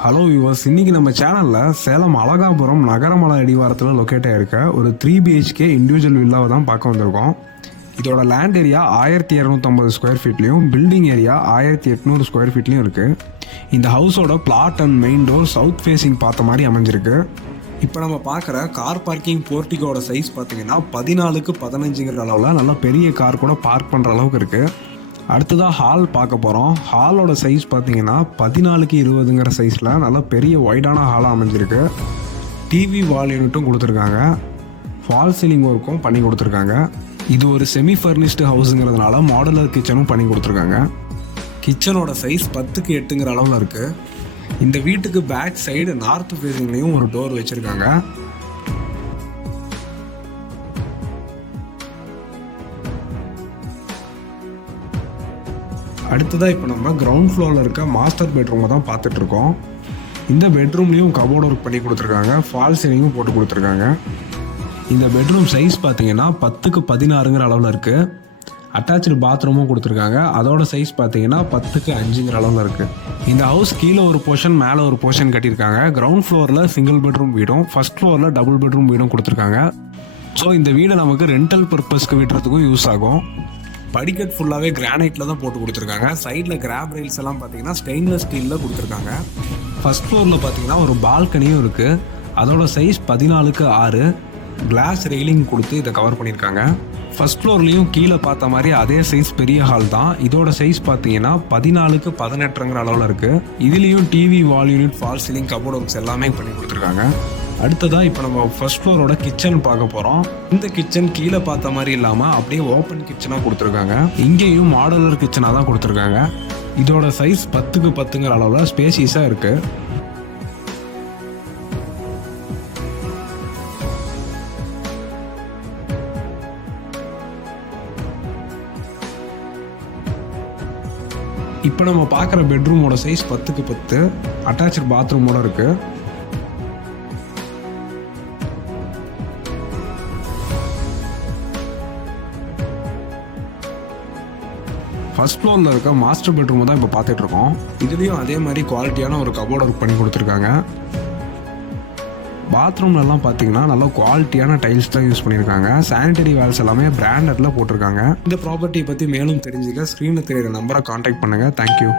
Hello viewers, இன்னைக்கு நம்ம சேனலில் சேலம் அழகாபுரம் நகரமலை அடிவாரத்தில் லொக்கேட் ஆகிருக்க ஒரு 3BHK இண்டிவிஜுவல் வில்லாவை தான் பார்க்க வந்திருக்கோம். இதோட லேண்ட் ஏரியா 1250 ஸ்கொயர் ஃபீட்லேயும் பில்டிங் ஏரியா 1800 ஸ்கொயர் ஃபீட்லேயும் இருக்குது. இந்த ஹவுஸோட plot and main door south facing பார்த்த மாதிரி அமைஞ்சிருக்கு. இப்போ நம்ம பார்க்குற கார் பார்க்கிங் போர்ட்டிகோட சைஸ் பார்த்தீங்கன்னா 14க்கு 15ங்கிற அளவில் நல்லா பெரிய கார் கூட பார்க் பண்ணுற அளவுக்கு இருக்குது. அடுத்ததாக ஹால் பார்க்க போகிறோம். ஹாலோட சைஸ் பார்த்தீங்கன்னா 14க்கு 20ங்கிற சைஸில் நல்லா பெரிய ஒய்டான ஹாலாக அமைஞ்சிருக்கு. டிவி வால் யூனிட்டும் கொடுத்துருக்காங்க. ஃபால் சீலிங் ஒர்க்கும் பண்ணி கொடுத்துருக்காங்க. இது ஒரு செமி ஃபர்னிஷ்டு ஹவுஸுங்கிறதுனால மாடுலர் கிச்சனும் பண்ணி கொடுத்துருக்காங்க. கிச்சனோட சைஸ் 10க்கு 8ங்கிற அளவில் இருக்குது. இந்த வீட்டுக்கு பேக் சைடு நார்த் ஃபேஸிங்லேயும் ஒரு டோர் வச்சுருக்காங்க. அடுத்ததாக இப்போ நம்ம கிரவுண்ட் ஃப்ளோரில் இருக்க மாஸ்டர் பெட்ரூமை தான் பார்த்துட்ருக்கோம். இந்த பெட்ரூம்லேயும் கபோர்ட் ஒர்க் பண்ணி கொடுத்துருக்காங்க. ஃபால் சீலிங்கும் போட்டு கொடுத்துருக்காங்க. இந்த பெட்ரூம் சைஸ் பார்த்தீங்கன்னா 10க்கு 16ங்கிற அளவில் இருக்குது. அட்டாச்சு பாத்ரூமும் கொடுத்துருக்காங்க. அதோட சைஸ் பார்த்தீங்கன்னா 10க்கு 5ங்கிற அளவில் இருக்குது. இந்த ஹவுஸ் கீழே ஒரு போர்ஷன் மேலே ஒரு போர்ஷன் கட்டியிருக்காங்க. கிரவுண்ட் ஃப்ளோரில் சிங்கிள் பெட்ரூம் வீடும் ஃபர்ஸ்ட் ஃப்ளோரில் டபுள் பெட்ரூம் வீடும் கொடுத்துருக்காங்க. ஸோ இந்த வீடை நமக்கு ரெண்டல் பர்பஸ்க்கு விடுறதுக்கும் யூஸ் ஆகும். படிக்கட் ஃபுல்லாகவே கிரானைட்டில் தான் போட்டு கொடுத்துருக்காங்க. சைடில் கிராப் ரெயில்ஸ் எல்லாம் பார்த்தீங்கன்னா ஸ்டெயின்லெஸ் ஸ்டீலில் கொடுத்துருக்காங்க. ஃபர்ஸ்ட் ஃப்ளோரில் பார்த்தீங்கன்னா ஒரு பால்கனியும் இருக்குது. அதோட சைஸ் 14க்கு 6. கிளாஸ் ரெயிலிங் கொடுத்து இதை கவர் பண்ணியிருக்காங்க. ஃபர்ஸ்ட் ஃப்ளோர்லேயும் கீழே பார்த்த மாதிரி அதே சைஸ் பெரிய ஹால் தான். இதோட சைஸ் பார்த்தீங்கன்னா 14க்கு 18ங்கிற அளவில் இருக்குது. இதுலேயும் டிவி வால் unit fall ceiling cupboard works எல்லாமே பண்ணி கொடுத்துருக்காங்க. அடுத்ததாக இப்போ நம்ம ஃபர்ஸ்ட் ஃப்ளோரோட கிச்சன் பார்க்க போகிறோம். இந்த கிச்சன் கீழே பார்த்த மாதிரி இல்லாமல் அப்படியே ஓப்பன் கிச்சனாக கொடுத்துருக்காங்க. இங்கேயும் மாடுலர் கிச்சனாக தான் கொடுத்துருக்காங்க. இதோட சைஸ் 10க்கு 10ங்கிற அளவில் ஸ்பேசியஸாக இருக்குது. இப்போ நம்ம பார்க்குற பெட்ரூமோட சைஸ் 10க்கு 10. அட்டாச்சு பாத்ரூமோட இருக்குது. ஃபர்ஸ்ட் ஃப்ளோரில் இருக்க மாஸ்டர் பெட்ரூமை தான் இப்போ பார்த்துட்ருக்கோம். இதுலேயும் அதே மாதிரி குவாலிட்டியான ஒரு கபோர்ட் ஒர்க் பண்ணி கொடுத்துருக்காங்க. பாத்ரூம்லலாம் பார்த்தீங்கன்னா நல்லா குவாலிட்டியான டைல்ஸ் தான் யூஸ் பண்ணியிருக்காங்க. சானிடரி வேல்ஸ் எல்லாமே பிராண்டடில் போட்டிருக்காங்க. இந்த ப்ராப்பர்ட்டியை பற்றி மேலும் தெரிஞ்சுக்க ஸ்க்ரீனில் தெரியிற நம்பரை கான்டாக்ட் பண்ணுங்கள். தேங்க்யூ.